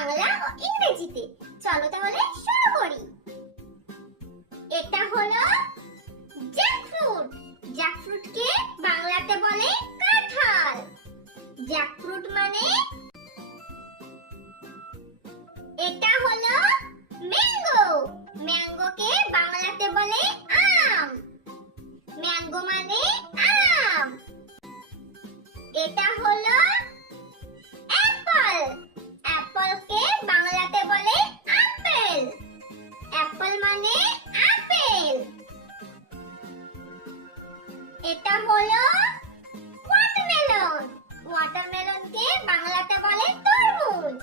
বাংলা ও ইংরেজিতে। চলো তাহলে শুরু করি। এটা হলো জ্যাকফ্রুট। জ্যাকফ্রুটকে বাংলাতে বলে কাঁঠাল। জ্যাকফ্রুট মানে এটা হলো ম্যাঙ্গো। ম্যাঙ্গোকে বাংলাতে বলে আম। ম্যাঙ্গো মানে আম। এটা হলো অ্যাপল। অ্যাপলকে বাংলাতে বলে আপেল। অ্যাপল মানে আপেল। এটা হলো ওয়াটারমেলন। ওয়াটারমেলনকে বাংলাতে বলে তরমুজ।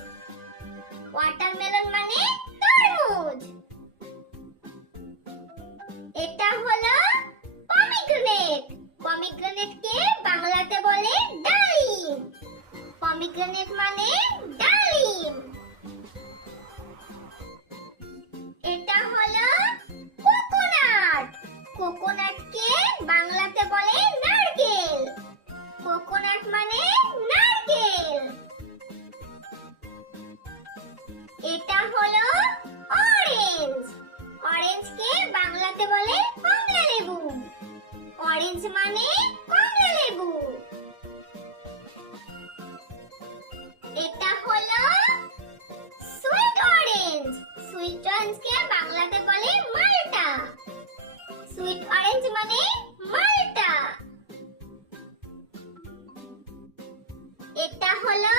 ওয়াটারমেলন মানে তরমুজ। এটা হলো পমিগ্রেনেট। পমিগ্রেনেটকে বাংলাতে বলে ডালিম। পমিগ্রেনেট মানে ডালিম। এটা হলো কোকোনাট। কোকোনাটকে বাংলাতে বলে নারকেল। কোকোনাট মানে নারকেল। এটা হলো অরেঞ্জ। অরেঞ্জকে বাংলাতে বলে কমলা লেবু। অরেঞ্জ মানে কমলা লেবু। এটা হলো সুইট অরেঞ্জ। সুইট অরেঞ্জকে বাংলাতে বলে মাল্টা। সুইট অরেঞ্জ মানে মাল্টা। এটা হলো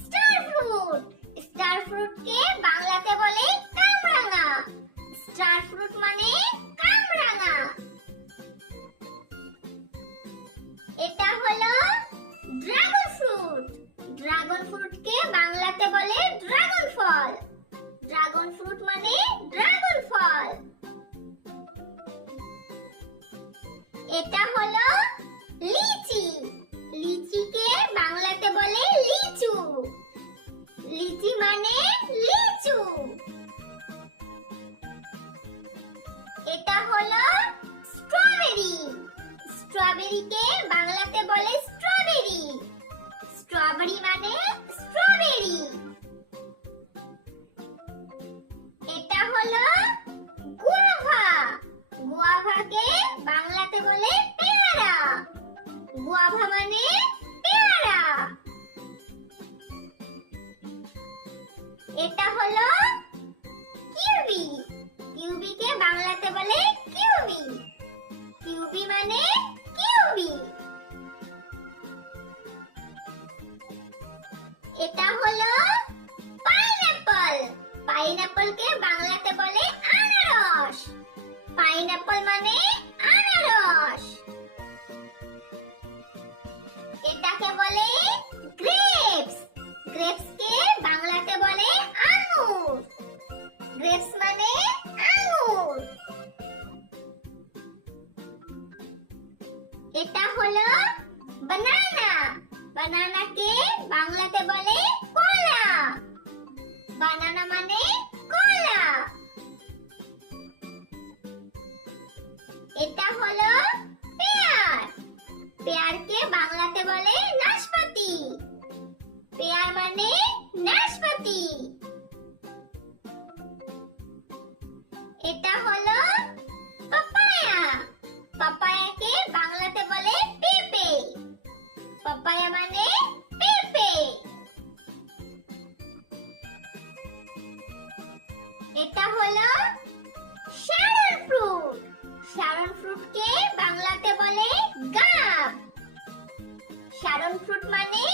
স্টার ফ্রুট। স্টার ফ্রুটকে বাংলাতে বলে কামরাঙা। স্টার ফ্রুট মানে কামরাঙা। এটা হলো ড্রাগন ফ্রুট। ড্রাগন ফ্রুটকে বাংলাতে বলে ড্রাগন ফল। ড্রাগন ফ্রুট মানে ড্রাগন ফল। এটা হলো লিচি। লিচিকে বাংলাতে বলে লিচু। লিচি মানে লিচু। এটা হলো স্ট্রবেরি। স্ট্রবেরিকে বাংলাতে বলে স্ট্রবেরি। স্ট্রবেরি মানে স্ট্রবেরি। এটা হলো গুয়াভা। গুয়াভাকে বাংলাতে বলে পেয়ারা। গুয়াভা মানে পেয়ারা। এটা হলো কিউবি। কিউবিকে বাংলাতে বলে কিউবি। কিউবি মানে কিউবি। এটা হলো পাইনাপল। পাইনাপলকে বাংলাতে বলে আনারস। পাইনাপল মানে আনারস। এটাকে বলে গ্রেপস। গ্রেপসকে বাংলাতে বলে আঙ্গুর। গ্রেপস মানে আঙ্গুর। এটা হলো বানানা। বানানাকে বাংলাতে বলে কলা। বানানা মানে কলা। এটা হলো পেয়ার। পেয়ারকে বাংলাতে বলে নাশপাতি। পেয়ার মানে নাশপাতি। এটা হলো পাপায়া। পাপায়াকে বাংলাতে বলে পেঁপে। পাপায়া মানে পেঁপে। এটা হলো শ্যারন ফ্রুট। শ্যারন ফ্রুটকে বাংলাতে বলে গাব। শ্যারন ফ্রুট মানে